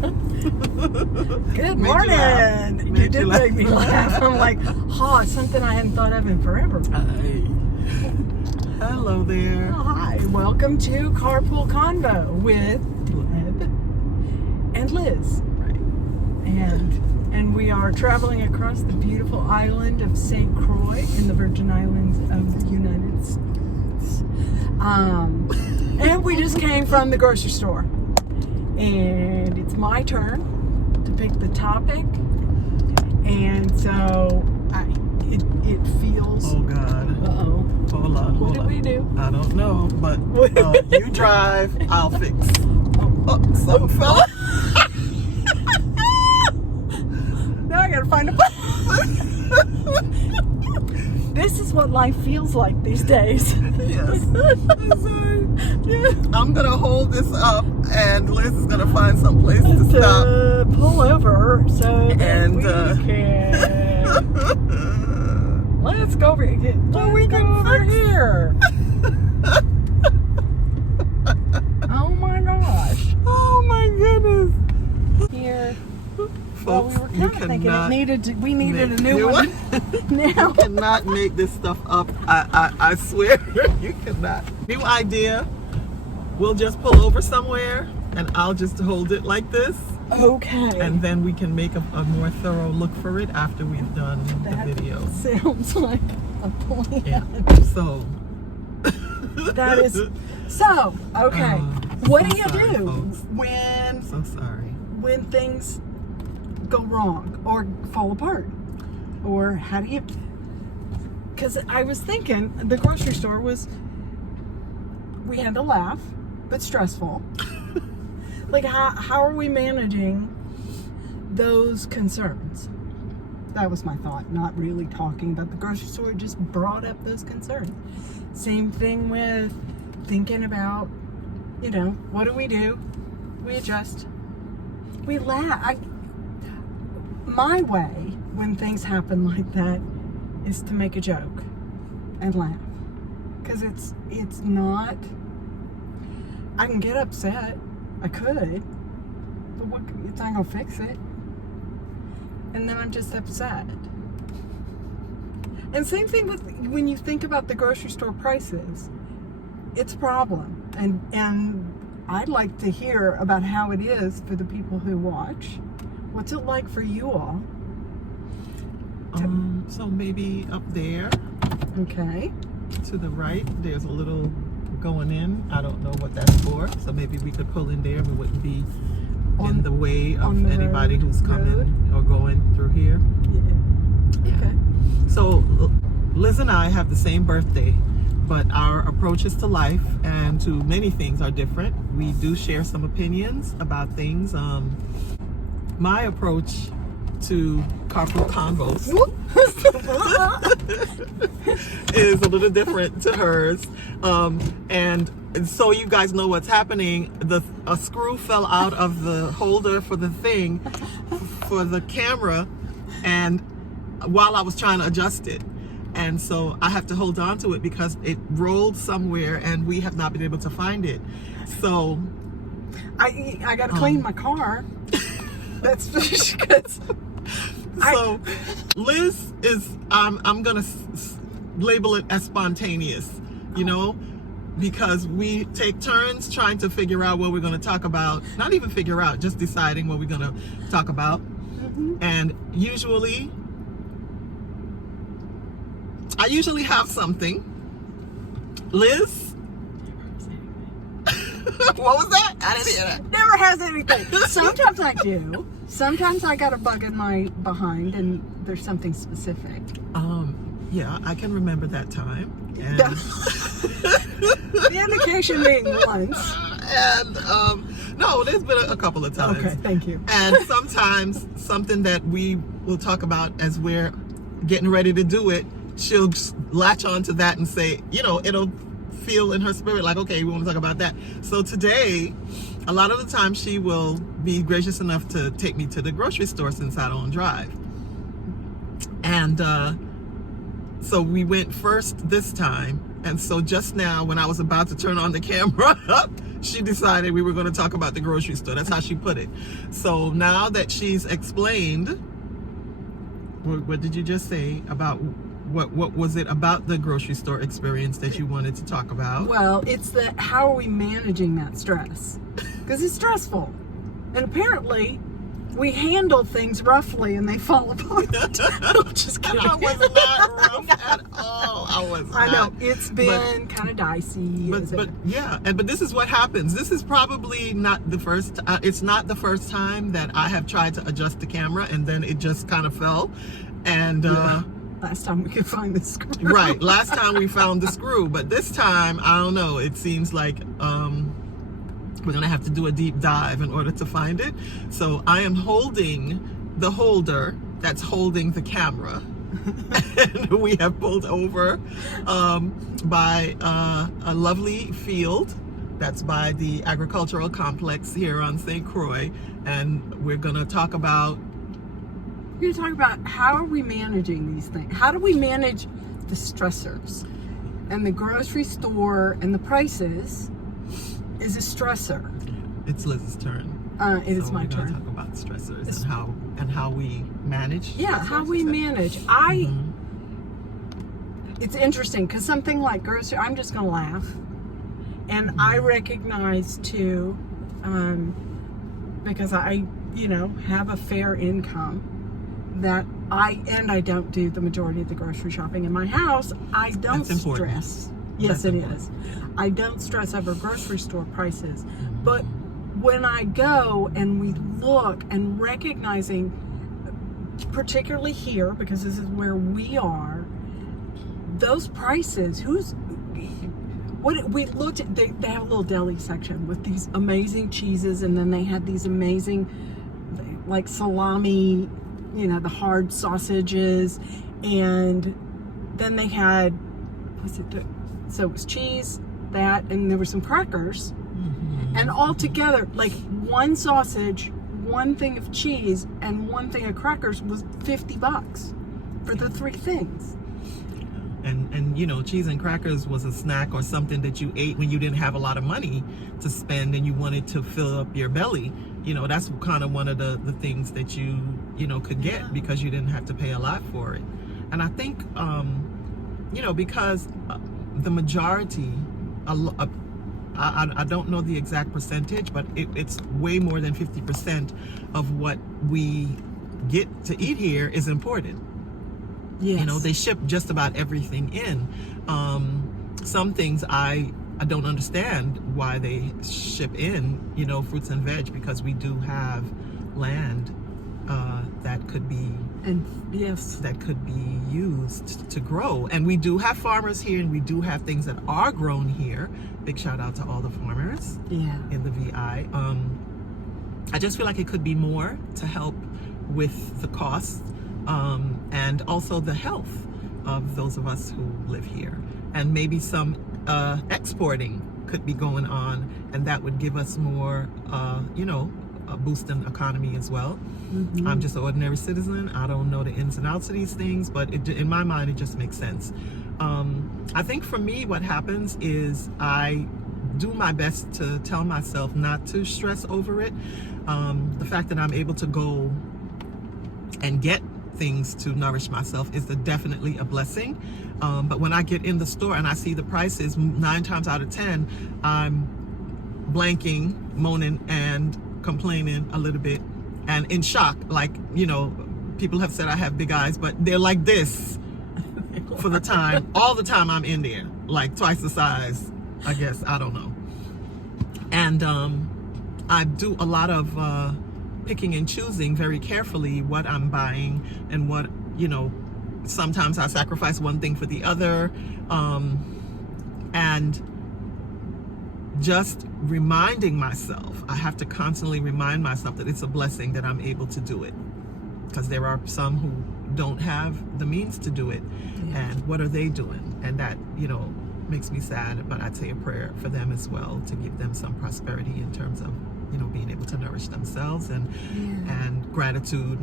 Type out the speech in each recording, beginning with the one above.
Good morning. You did make me laugh. I'm like, oh, it's something I hadn't thought of in forever. Hi. Hello there. Oh, hi. Welcome to Carpool Convo with Deb and Liz. Right. And we are traveling across the beautiful island of St. Croix in the Virgin Islands of the United States. And we just came from the grocery store. And it's my turn to pick the topic. And so it feels... Oh, God. Uh-oh. Hold on. What did we do? I don't know, but you drive, I'll fix. Oh, some fella. Now I gotta find a... This is what life feels like these days. Yes. I'm sorry. Yeah. I'm going to hold this up, and Liz is going to find some place to stop. Pull over so that And, we can... Let's go over here. Let's go over here. Oh my gosh. Oh my goodness. Here. Folks, Well, we were kind of thinking we needed a new one. Now. You cannot make this stuff up. I swear, you cannot. New idea. We'll just pull over somewhere, and I'll just hold it like this. Okay. And then we can make a more thorough look for it after we've done the video. Sounds like a plan. Yeah. So. That is so okay. What do you sorry, do folks. when So sorry. when things go wrong or fall apart, or how do you? Because I was thinking the grocery store was. We had to laugh, but stressful. Like how are we managing those concerns? That was my thought. Not really talking about the grocery store. Just brought up those concerns. Same thing with thinking about, what do? We adjust. We laugh. My way when things happen like that is to make a joke and laugh. Because it's not... I can get upset. I could. But it's not going to fix it. And then I'm just upset. And same thing with when you think about the grocery store prices. It's a problem. And I'd like to hear about how it is for the people who watch. What's it like for you all? So maybe up there. Okay. To the right, there's a little going in. I don't know what that's for. So maybe we could pull in there. We wouldn't be in the way of anybody who's coming or going through here. Yeah. Okay. So Liz and I have the same birthday, but our approaches to life and to many things are different. We do share some opinions about things. My approach to carpool convos is a little different to hers. And so you guys know what's happening. A screw fell out of the holder for the thing, for the camera, and while I was trying to adjust it. And so I have to hold on to it because it rolled somewhere and we have not been able to find it. So I got to clean my car. That's because... So Liz is, I'm going to label it as spontaneous, because we take turns trying to figure out what we're going to talk about. Not even figure out, just deciding what we're going to talk about. Mm-hmm. And I usually have something. Liz? What was that? I didn't hear that. Never has anything. Sometimes I do. Sometimes I got a bug in my behind and there's something specific. Yeah, I can remember that time. And the indication being once. And no, there's been a couple of times. Okay, thank you. And sometimes something that we will talk about as we're getting ready to do it, she'll latch on to that and say, it'll feel in her spirit like, okay, we want to talk about that. So today, a lot of the time she will be gracious enough to take me to the grocery store since I don't drive. And so we went first this time. And so just now when I was about to turn on the camera, she decided we were going to talk about the grocery store. That's how she put it. So now that she's explained, what did you just say about what was it about the grocery store experience that you wanted to talk about? Well, it's how are we managing that stress? Because it's stressful. And apparently, we handle things roughly and they fall apart. I'm just kidding. I was not rough at all. I know. It's been kind of dicey. But yeah, but this is what happens. This is probably not the first, it's not the first time that I have tried to adjust the camera and then it just kind of fell. And last time we could find the screw. Right, last time we found the screw. But this time, I don't know, it seems like we're gonna have to do a deep dive in order to find it. So I am holding the holder that's holding the camera. And we have pulled over by a lovely field that's by the agricultural complex here on St. Croix. And we're gonna talk about how are we managing these things? How do we manage the stressors? And the grocery store and the prices is a stressor. It's Liz's turn. It is my turn. Talk about stressors and how we manage. Yeah, how we manage. It's interesting because something like grocery, I'm just gonna laugh, and I recognize too, because I have a fair income, that I don't do the majority of the grocery shopping in my house. I don't stress. Yes, it is. I don't stress over grocery store prices. But when I go and we look and recognizing, particularly here, because this is where we are, those prices, we looked at, they have a little deli section with these amazing cheeses, and then they had these amazing, like salami, the hard sausages, and then they had, so it was cheese, that, and there were some crackers, and all together, like one sausage, one thing of cheese, and one thing of crackers was $50 for the three things. And cheese and crackers was a snack or something that you ate when you didn't have a lot of money to spend and you wanted to fill up your belly. That's kind of one of the things that you could get because you didn't have to pay a lot for it. And I think because the majority, I don't know the exact percentage, but it's way more than 50% of what we get to eat here is imported. Yes. They ship just about everything in. Some things I don't understand why they ship in, fruits and veg, because we do have land that could be used to grow. And we do have farmers here, and we do have things that are grown here. Big shout out to all the farmers in the VI. I just feel like it could be more to help with the cost and also the health of those of us who live here. And maybe some exporting could be going on, and that would give us more, a boost in the economy as well. I'm just an ordinary citizen. I don't know the ins and outs of these things, but in my mind, it just makes sense. I think for me, what happens is I do my best to tell myself not to stress over it. The fact that I'm able to go and get things to nourish myself is definitely a blessing. But when I get in the store and I see the prices, 9 times out of 10, I'm blanking, moaning, and complaining a little bit, and in shock. Like, people have said I have big eyes, but they're like this for the time. All the time I'm in there, like twice the size, I guess. I don't know. And I do a lot of picking and choosing very carefully what I'm buying and what, sometimes I sacrifice one thing for the other. And just reminding myself, I have to constantly remind myself that it's a blessing that I'm able to do it, because there are some who don't have the means to do it. And what are they doing? And that makes me sad, but I'd say a prayer for them as well, to give them some prosperity in terms of being able to nourish themselves, and gratitude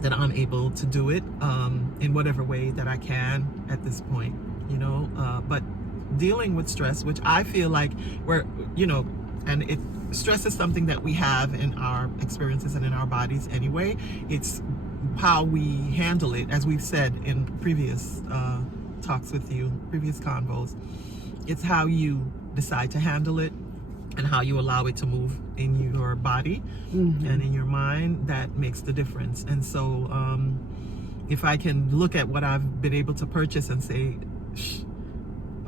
that I'm able to do it in whatever way that I can at this point. But dealing with stress, which I feel like we're and stress is something that we have in our experiences and in our bodies anyway. It's how we handle it, as we've said in previous talks with you, previous convos. It's how you decide to handle it and how you allow it to move in your body and in your mind that makes the difference. And so if I can look at what I've been able to purchase and say,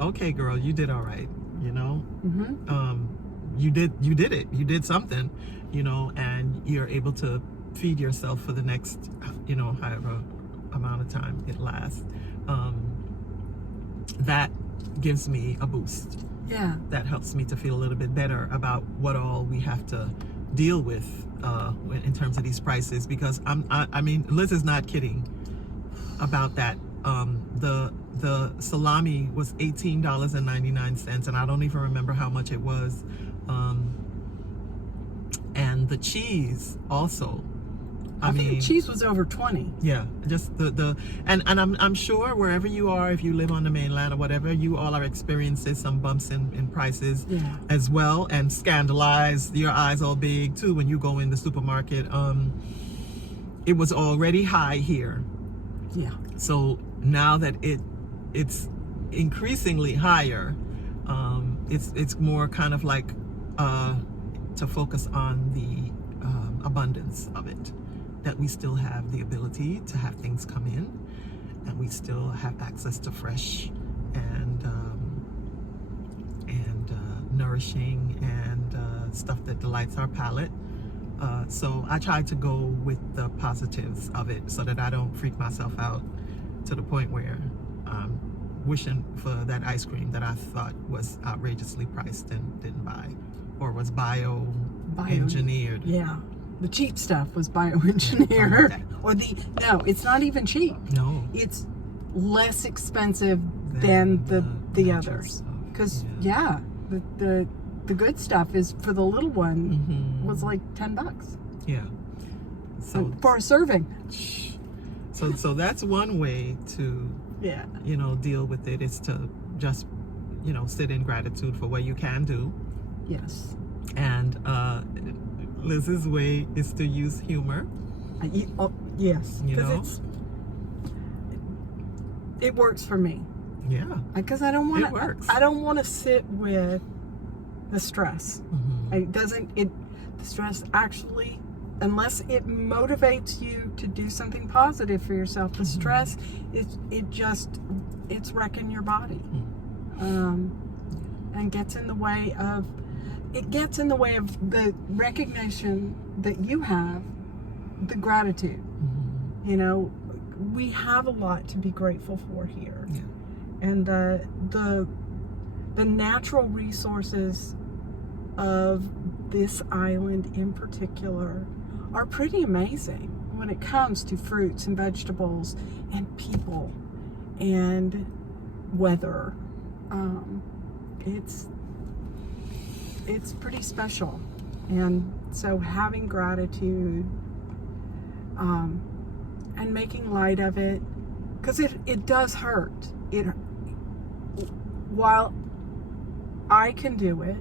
okay, girl, you did all right, you know, you did it, you did something, you know, and you're able to feed yourself for the next, you know, however amount of time it lasts. That gives me a boost. Yeah. That helps me to feel a little bit better about what all we have to deal with in terms of these prices, because I mean, Liz is not kidding about that. The salami was $18.99, and I don't even remember how much it was. And the cheese also. I mean, think cheese was over 20. Yeah, just and I'm sure wherever you are, if you live on the mainland or whatever, you all are experiencing some bumps in prices as well, and scandalized, your eyes all big too when you go in the supermarket. It was already high here. Yeah. So now that it's increasingly higher, it's more kind of like to focus on the abundance of it. That we still have the ability to have things come in, and we still have access to fresh and nourishing and stuff that delights our palate. So I try to go with the positives of it so that I don't freak myself out to the point where I'm wishing for that ice cream that I thought was outrageously priced and didn't buy, or was bio-engineered. Yeah. The cheap stuff was bioengineered. Or no, it's not even cheap. No. It's less expensive than the others. Because the good stuff is, for the little one, was like $10. Yeah. So for a serving. So that's one way to you know, deal with it, is to just, you know, sit in gratitude for what you can do. Yes. And Liz's way is to use humor. Yes, because it works for me. Yeah, because I don't want it works. I don't want to sit with the stress. The stress actually, unless it motivates you to do something positive for yourself, the stress it's wrecking your body, and gets in the way of. It gets in the way of the recognition that you have, the gratitude. You know, we have a lot to be grateful for here. Yeah. And the natural resources of this island in particular are pretty amazing when it comes to fruits and vegetables and people and weather. It's pretty special, and so having gratitude and making light of it, because it does hurt. While I can do it,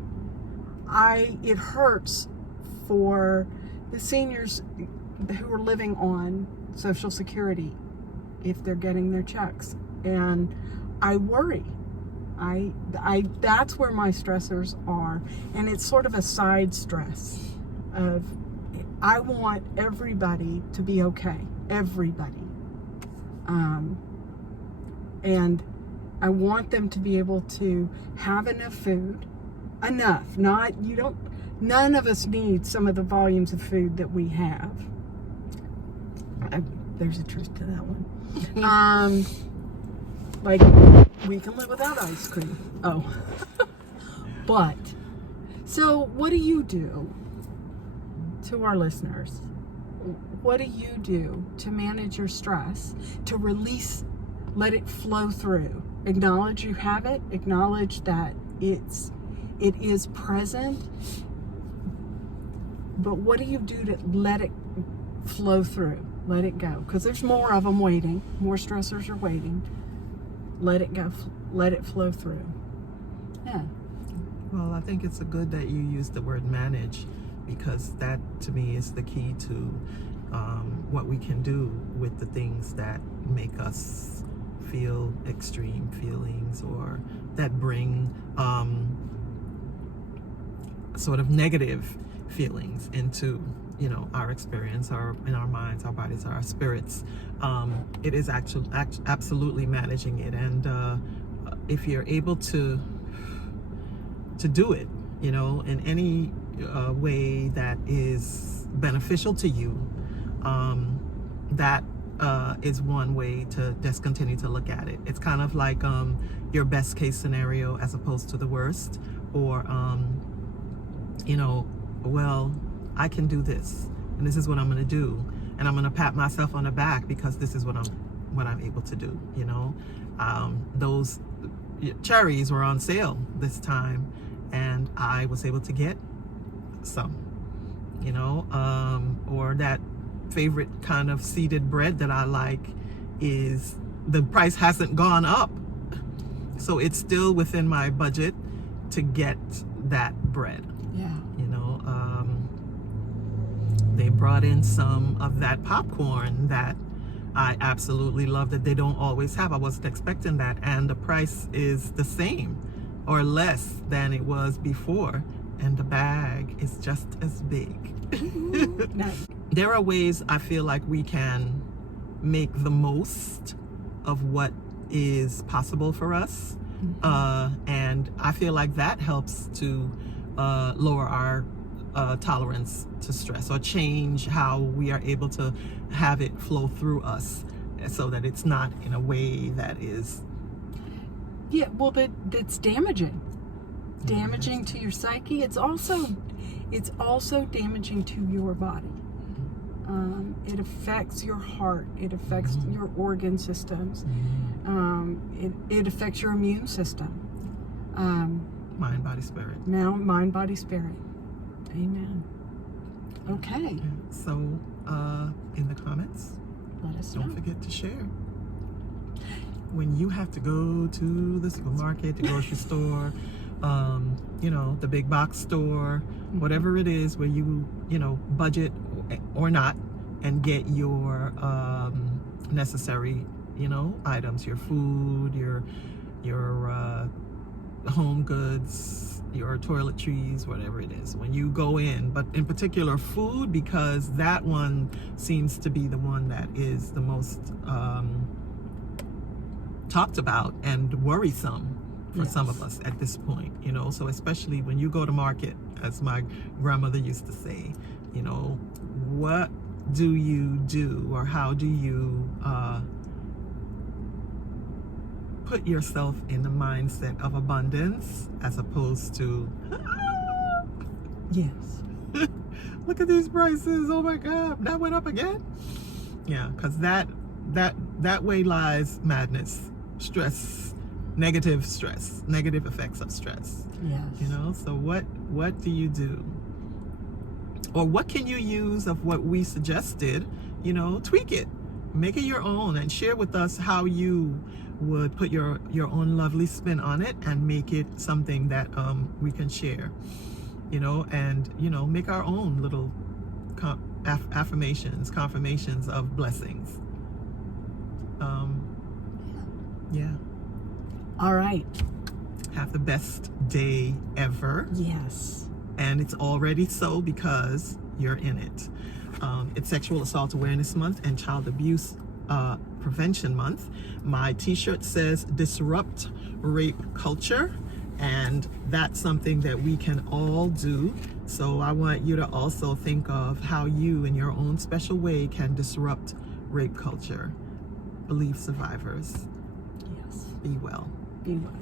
it hurts for the seniors who are living on Social Security if they're getting their checks, and I worry. That's where my stressors are, and it's sort of a side stress of, I want everybody to be okay, everybody, and I want them to be able to have enough food, none of us need some of the volumes of food that we have. There's a truth to that one. Like, we can live without ice cream. Oh. But, so what do you do, to our listeners? What do you do to manage your stress, to release, let it flow through? Acknowledge you have it, acknowledge that it is present, but what do you do to let it flow through? Let it go. Because there's more of them waiting, more stressors are waiting. Let it go. Let it flow through. Yeah. Well, I think it's good that you use the word manage, because that to me is the key to what we can do with the things that make us feel extreme feelings, or that bring sort of negative feelings into, you know, our experience, or in our minds, our bodies, our spirits. It is actually absolutely managing it, and if you're able to do it, you know, in any way that is beneficial to you, that is one way to just continue to look at it. It's kind of like your best case scenario as opposed to the worst, or you know, well, I can do this, and this is what I'm going to do, and I'm going to pat myself on the back because this is what I'm able to do. You know, those cherries were on sale this time, and I was able to get some. You know, or that favorite kind of seeded bread that I like, is the price hasn't gone up, so it's still within my budget to get that bread. Yeah. You know, they brought in some of that popcorn that I absolutely love, that they don't always have. I wasn't expecting that, and the price is the same or less than it was before, and the bag is just as big. Nice. There are ways I feel like we can make the most of what is possible for us, and I feel like that helps to lower our tolerance to stress, or change how we are able to have it flow through us, so that it's not in a way that is, Yeah, well, that's damaging to your psyche. It's also damaging to your body. It affects your heart. It affects your organ systems. It affects your immune system. mind, body, spirit. Now, mind, body, spirit. Amen. Okay. So, in the comments, Let us know. don't forget to share. When you have to go to the supermarket, the grocery store, you know, the big box store, whatever it is, where you know, budget or not, and get your necessary, you know, items, your food, your home goods, your toiletries, whatever it is, when you go in. But in particular food, because that one seems to be the one that is the most talked about and worrisome for some of us at this point, you know. So especially when you go to market, as my grandmother used to say, you know, what do you do, or how do you put yourself in the mindset of abundance, as opposed to Yes. look at these prices, oh my God, that went up again. Yeah, because that way lies madness, stress, negative effects of stress. Yes. You know, so what do you do? Or what can you use of what we suggested? You know, tweak it, make it your own, and share with us how you would put your own lovely spin on it, and make it something that we can share. You know, and you know, make our own little affirmations, confirmations of blessings. Yeah. All right. Have the best day ever. Yes. And it's already so, because you're in it. It's Sexual Assault Awareness Month and Child Abuse Prevention Month. My t-shirt says "Disrupt Rape Culture," and that's something that we can all do. So I want you to also think of how you, in your own special way, can disrupt rape culture. Believe survivors. Yes. Be well. Be well.